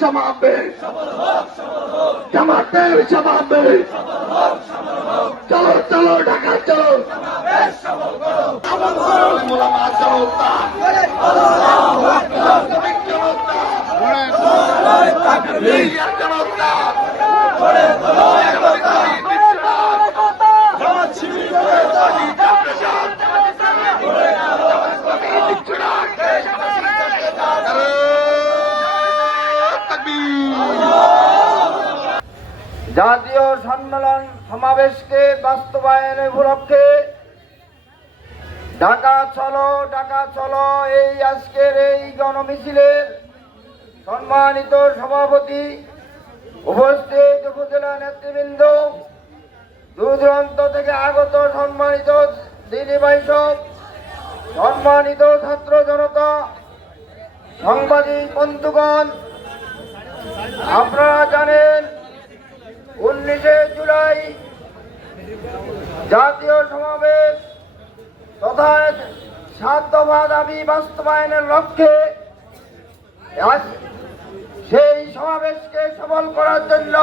সমাবেশ, জামাতের সমাবেশ, চলো চলো ঢাকা চলো, মোলামা জনতা, জনতা, জাতীয় সম্মেলন সমাবেশকে বাস্তবায়নের উপলক্ষে ঢাকা চলো এই আজকের এই গণমিছিলের সম্মানিত সভাপতি, উপস্থিত উপজেলা নেতৃবৃন্দ, দূর দূরান্ত থেকে আগত সম্মানিত দিনী ভাই সব, সম্মানিত ছাত্র জনতা, সাংবাদিক বন্ধুগণ, আপনারা জানেন 19শে জুলাই জাতীয় সমাবেশ তথা 7 দফা দাবি বাস্তবায়নের লক্ষ্যে সেই সমাবেশকে সফল করার জন্য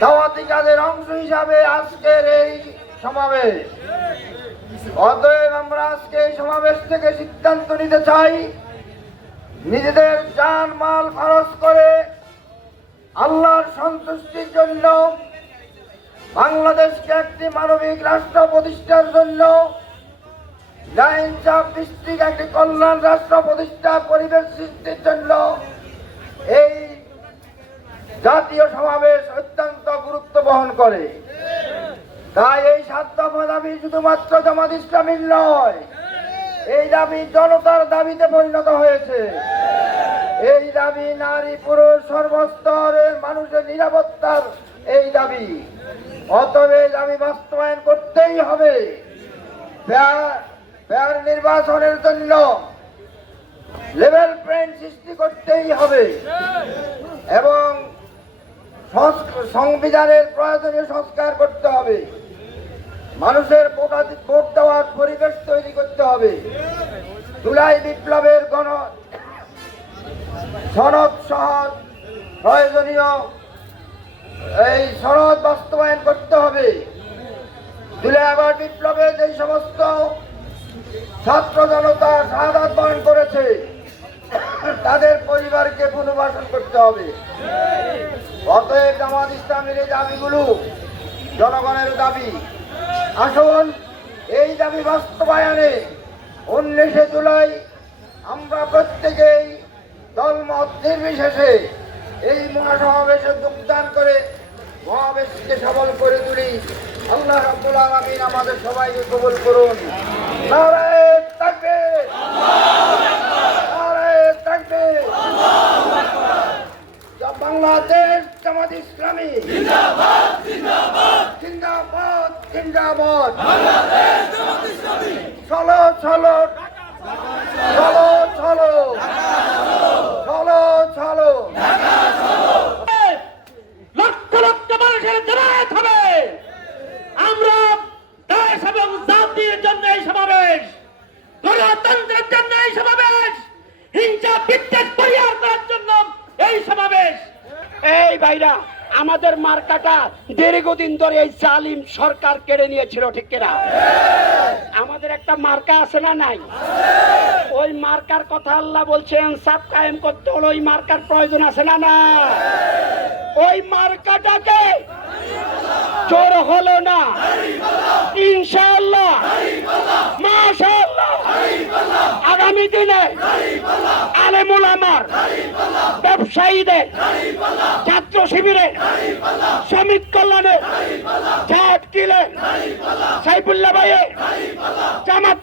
দাওয়াতি কাজের অংশ হিসাবে আজকের এই সমাবেশ। অতএব আমরা আজকে এই সমাবেশ থেকে সিদ্ধান্ত নিতে চাই, নিজেদের জান মাল খরচ করে আল্লাহর সন্তুষ্টির জন্য, বাংলাদেশকে একটি মানবিক রাষ্ট্র প্রতিষ্ঠার জন্য, ইনসাফ ভিত্তিক একটি কল্যাণ রাষ্ট্র প্রতিষ্ঠার পরিবেশ সৃষ্টির জন্য এই জাতীয় সমাবেশ অত্যন্ত গুরুত্ব বহন করে। তাই এই 7 দফা দাবি শুধুমাত্র জামাত ইসলামীর নয়, এই দাবি জনতার দাবিতে পরিণত হয়েছে। এই দাবি নারী পুরুষ সর্বস্তরের মানুষের নিরাপত্তার এই দাবি। অতএব এই দাবি বাস্তবায়ন করতেই হবে। ফেয়ার নির্বাচনের জন্য লেভেল প্লেইং সৃষ্টি করতেই হবে এবং সংবিধানের প্রয়োজনীয় সংস্কার করতে হবে। মানুষের ভোট দেওয়ার পরিবেশ তৈরি করতে হবে। জুলাই বিপ্লবের সনদ সহ প্রয়োজনীয় এই সনদ বাস্তবায়ন করতে হবে। জুলাই আগস্ট বিপ্লবে যে সমস্ত ছাত্র জনতা শাহাদাত বরণ করেছে তাদের পরিবারকে পুনর্বাসন করতে হবে। অতএব জামাত ইসলামের এই দাবিগুলো জনগণের দাবি। আসুন এই দাবি বাস্তবায়নে 19শে জুলাই আমরা প্রত্যেকেই দলমত নির্বিশেষে এই মহাসমাবেশে যোগদান করে মহাবেশকে সফল করে তুলি। আল্লাহ রাব্বুল আলামিন আমাদের সবাইকে কবুল করুন। নারায়ে তাকবীর, নারায়ে তাকবীর। বাংলাদেশ জামাত ইসলামী জিন্দাবাদ, জিন্দাবাদ, জিন্দাবাদ, জিন্দাবাদ। বাংলাদেশ জামাত ইসলামী চলো চলো চলো চলো চলো চলো লক্ষ লক্ষ মানুষের জমায়েত হবে। আমরা দেশ এবং জাতির জন্য এই সমাবেশ, গণতন্ত্রের জন্য এই সমাবেশ, হিংসা বিদ্বেষ পরিহার করার জন্য এই সমাবেশ। এই ভাইরা, আমাদের মার্কাটা দীর্ঘদিন ধরে এই জালিম সরকার কেড়ে নিয়েছিল, ঠিক কিনা? আমাদের একটা মার্কা আছে না নাই? ওই মার্কার কথা আল্লাহ বলছেন ইনসাফ কায়েম করতে হলো, ওই মার্কার প্রয়োজন আছে না না? ওই মার্কাটাকে চোর হলো না ইনশাআল্লাহ, মাশাআল্লাহ, আগামী দিনে আলেম ওলামার, ব্যবসায়ীদের, ছাত্র শিবিরের, শ্রমিক কল্যাণের, জামাত কিলের, সাইফুল্লাহ ভাইয়ের, জামাত